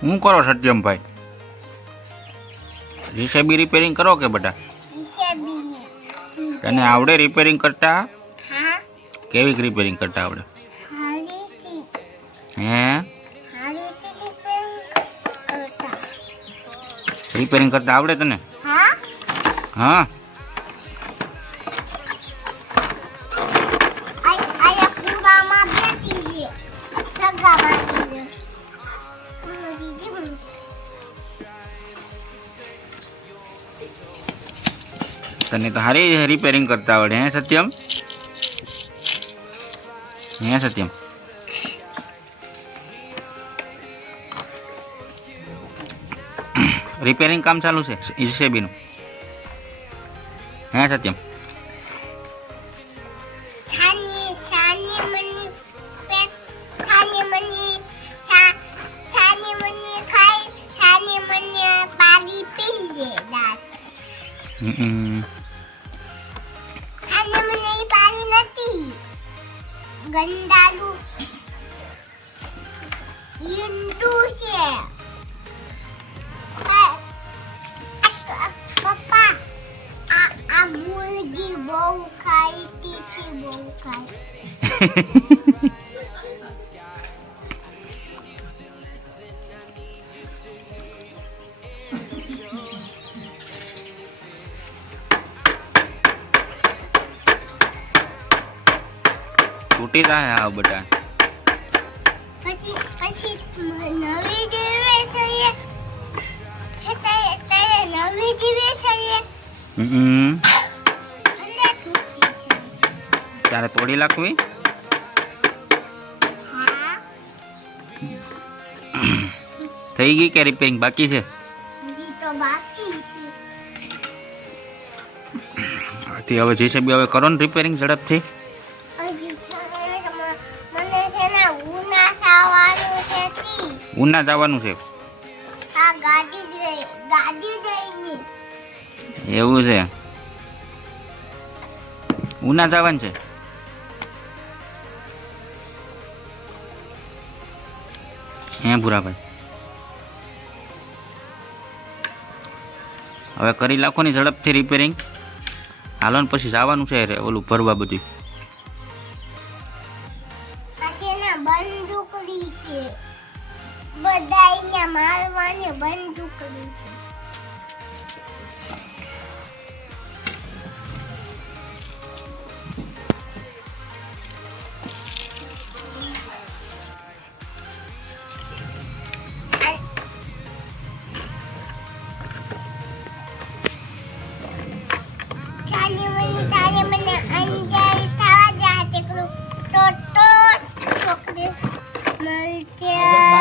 હું કરો સત્યમભાઈ JCB repairing કરો કે બેટા તને આવડે રિપેરિંગ કરતા હા કેવી રિપેરિંગ કરતા આવડે હારીથી હે હારીથી રિપેરિંગ કરતા રિપેરિંગ કરતા આવડે તને હા તને તો હારી રિપેરિંગ કરતા આવડે હે સત્યમ? હે સત્યમ? રિપેરિંગ કામ ચાલુ છે જીસીબીનું હે સત્યમ? થાની ગંદાલું ઈંડું છે. પપ્પા આ આ મુરગી બહુ ખાઈ તીખી બહુ ખાય. તૂટી જાય આ બધા પછી પછી નવી જીવે થઈએ થઈએ થઈએ નવી જીવે થઈએ હમ. અને તૂટી જાય. ત્યારે તોડી નાખવી હા થઈ ગઈ કે રિપેરિંગ બાકી છે હજી તો બાકી છે આથી હવે જીસીબી હવે કરો ને રિપેરિંગ ઝડપથી ઉના જવાનું છે. એવું છે. ઉના જવાનું છે. હે ભૂરાભાઈ. હવે કરી નાખો ની ઝડપથી રિપેરિંગ હાલો ને પછી જવાનું છે ઓલું ભરવા બધું બધાઈને મારવાની બંદૂકડી છે